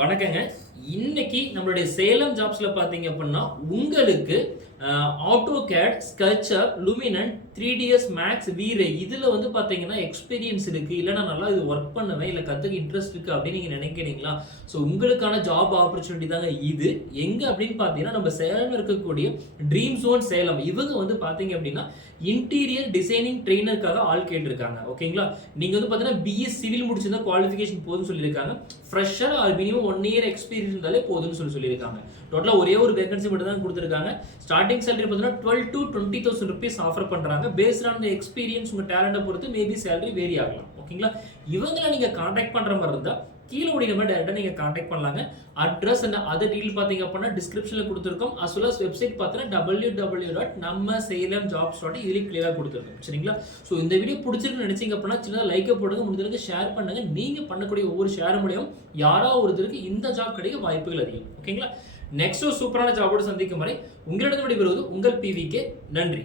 வணக்கங்க. இன்னைக்கு நம்மளுடைய சேலம் ஜாப்ஸ்ல பார்த்தீங்க அப்படின்னா, உங்களுக்கு AutoCAD, SketchUp, Luminant, 3ds Max, V-Ray இதுல வந்து பார்த்தீங்கன்னா எக்ஸ்பீரியன்ஸ் இருக்கு. இல்ல நான் நல்லா இது வொர்க் பண்ணுவேன். இல்ல கத்துக்க இன்ட்ரெஸ்ட் இருக்கு அப்படின்னு நீங்க நினைக்கிறீங்களா? ஸோ உங்களுக்கான ஜாப் ஆப்பர்ச்சுனிட்டி தாங்க இது. எங்க அப்படின்னு பார்த்தீங்கன்னா, நம்ம சேலம்ல இருக்கக்கூடிய ட்ரீம் ஜோன் சேலம். இவங்க வந்து பார்த்தீங்க அப்படின்னா, இன்டீரியர் டிசைனிங் ட்ரெய்னருக்காக ஆள் கேட்டிருக்காங்க. ஓகேங்களா? நீங்க வந்து பார்த்தீங்கன்னா BS சிவில் முடிச்சிருந்தா குவாலிஃபிகேஷன் போதும்னு சொல்லியிருக்காங்க. Fresher R minimum 1 year experience இருந்தாலே போதும்னு சொல்லியிருக்காங்க. டோட்டலா ஒரே ஒரு வேகன்சி மட்டும் தான் கொடுத்திருக்காங்க. ஸ்டார்டிங் salary பார்த்தீங்கன்னா 12 to 20,000 rupees ஆஃபர் பண்றாங்க. பேஸ்ட் ஆன் தி எக்ஸ்பீரியன்ஸ் உங்க டேலண்ட பொறுத்து மேபி salary வேரி ஆகலாம். ஓகேங்களா? இவங்கள நீங்க கான்டாக்ட் பண்ற மாதிரி இருந்தா கீழ உடைய நம்பர் டைரக்டா நீங்க கான்டாக்ட் பண்ணலாங்க. அட்ரஸ் அண்ட் அதர் டீடைல் பாத்தீங்க அப்படின்னா டிஸ்கிரிப்ஷன்ல கொடுத்திருக்கோம். as well as வெப்சைட் பார்த்தீங்கன்னா www.nammasalemjobs.in இதுல கிளியரா கொடுத்திருக்கோம். சரிங்களா? சோ இந்த வீடியோ பிடிச்சிருக்குன்னு நினைச்சீங்க அப்படின்னா சின்னதா லைக் போடுங்க, முடிஞ்சளவுக்கு ஷேர் பண்ணுங்க. நீங்க பண்ணக்கூடிய ஒவ்வொரு ஷேர் மூலமும் யாரோ ஒருத்தருக்கு இந்த ஜாப் கிடைக்க வாய்ப்புகள் அதிகம். ஓகேங்களா? நெக்ஸ்ட் சூப்பரான ஜாபோட சந்திக்கும் வரை உங்களிடம் விடைபெறுவது உங்கள் PVK. நன்றி.